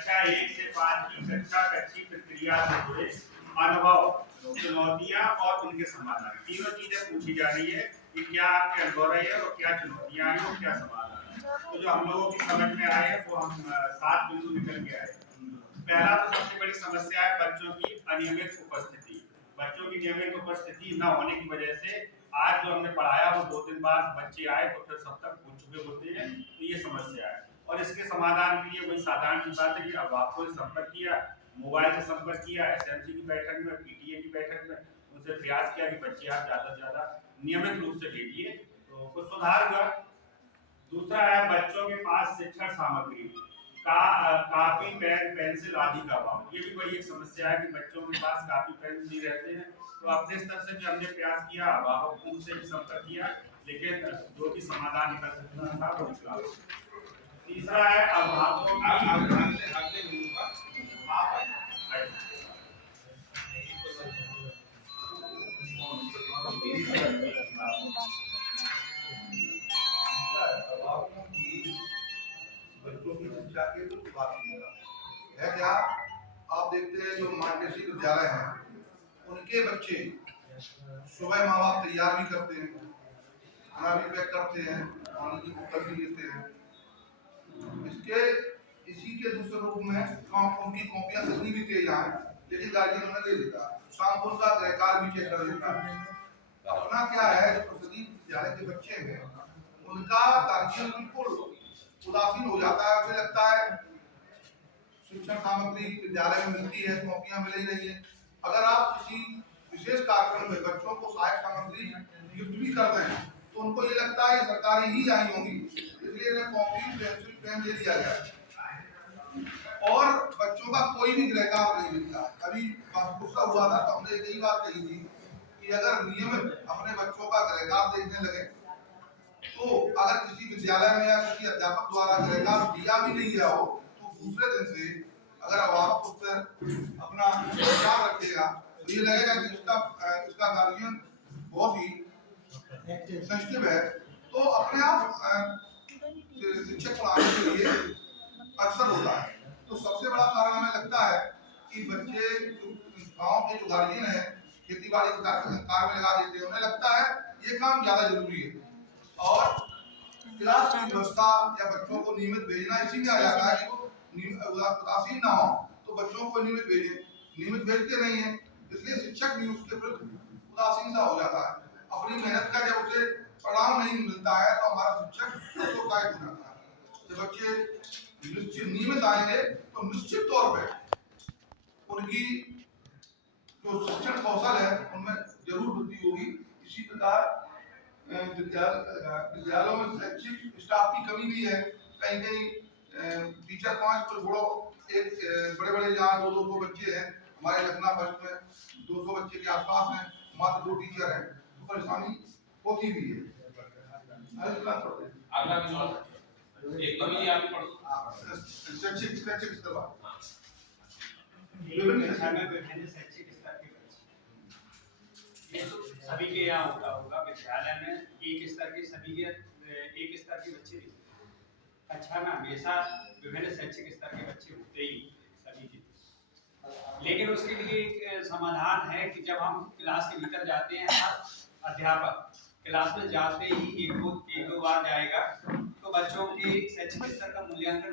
कक्षा 1 से 5 की कक्षा कक्षी प्रक्रिया से जुड़े अनुभव, चुनौतियां और उनके समाधान, तीनों चीजें पूछी जा रही है कि क्या आपके अनुभव रहे हैं और क्या चुनौतियां आई और क्या समाधान है। तो जो हम लोगों की समझ में आए वो हम 7 बिंदु निकल के आए। पहला तो सबसे बड़ी समस्या है बच्चों की अनियमित उपस्थिति। बच्चों की नियमित उपस्थिति न होने की वजह से आज जो हमने पढ़ाया वो 2 दिन बाद बच्चे आए तो फिर सब तक भूल चुके होते हैं, तो ये समस्या है। और इसके समाधान के लिए वही साधारण सी बात है कि अब आपको संपर्क किया, मोबाइल से संपर्क किया, एसएमसी की बैठक में, पीटीए की बैठक में उनसे प्रयास किया कि बच्चे आप ज्यादा से ज्यादा नियमित रूप से भेजिए, तो कुछ सुधार हुआ। दूसरा है बच्चों के पास शिक्षण सामग्री कापी पेन पेंसिल आदि का अभाव। ये भी बड़ी एक समस्या है कि बच्चों के पास कापी पेन नहीं रहते हैं। तो अपने स्तर से भी हमने प्रयास किया, अभिभावकों से भी संपर्क किया, लेकिन जो भी समाधान निकल सकता था वो निकला। तीसरा है अभिभावकों की बच्चों की शिक्षा के तो बात है क्या। आप देखते हैं जो मार्गदर्शी विद्यालय हैं उनके बच्चे सुबह माँ बाप तैयार भी करते हैं, खाना भी पैक करते हैं, पानी की बोतल भी लेते हैं। इसी के दूसरे रूप में उनकी कॉपियां कितनी भी तेज आए लेकिन गार्जियन उन्हें दे देता है, शाम को उनका गृहकार भी चेक कर देता है। अपना क्या है जो प्रसिद्धि विद्यालय के बच्चे हैं उनका गार्जियन बिल्कुल उदासीन हो जाता है। उसे लगता है शिक्षण सामग्री विद्यालय में मिलती है, कॉपियां मिल ही रही है। अगर आप किसी विशेष कार्यक्रम में बच्चों को सहायक सामग्री गिफ्ट भी कर दें तो उनको ये लगता है सरकारी ही आई होंगी, इसलिए इन्हें कॉपी पेंसिल पेन दे दिया गया और बच्चों का कोई भी गृह काम नहीं मिलता। अभी गुस्सा हुआ था तो हमने यही बात कही थी कि अगर नियमित अपने बच्चों का गृह काम देखने लगे तो अगर किसी विद्यालय में या किसी अध्यापक द्वारा गृह काम दिया भी नहीं गया हो तो दूसरे दिन से अगर अभिभावक उस पर अपना विचार रखेगा तो ये लगेगा कि इसका गार्जियन बहुत ही सेंसिटिव है, तो अपने आप शिक्षक पढ़ाने के लिए अक्सर होता है। तो सबसे बड़ा कारण हमें लगता है कि बच्चे गांव के जो गार्जियन है खेती बाड़ी के कार्य में लगा देते हैं, उन्हें लगता है ये काम ज्यादा जरूरी है और क्लास की व्यवस्था या बच्चों को नियमित भेजना इसी में आ जाता है कि वो उदासीन ना हो तो बच्चों को नियमित भेजते नहीं है, इसलिए शिक्षक भी उसके प्रति उदासीन सा हो जाता है। अपनी मेहनत का जब उसे परिणाम नहीं मिलता है तो हमारा शिक्षक उत्साहित हो जाता है। जब बच्चे नियमित आएंगे तो निश्चित तौर पर उनकी जो शिक्षण कौशल है उनमें जरूर वृद्धि होगी। इसी प्रकार विद्यालयों में शैक्षिक स्टाफ की कमी भी है। कहीं कहीं टीचर 5 पर बड़ो एक बड़े जहाँ 200 बच्चे हैं, हमारे लखनऊ फर्स्ट में 200 बच्चे के आसपास हैं, मात्र 2 टीचर हैं, तो परेशानी होती भी है। शैक्षिक स्तर सभी के यहाँ होता होगा, विद्यालय में एक स्तर के सभी के एक स्तर के बच्चे नहीं, कक्षा में हमेशा विभिन्न शैक्षिक स्तर के बच्चे होते ही सभी के। लेकिन उसके लिए एक समाधान है कि जब हम क्लास के भीतर जाते हैं, हर अध्यापक क्लास में जाते ही एक दो बार जाएगा तो बच्चों के शैक्षिक स्तर का मूल्यांकन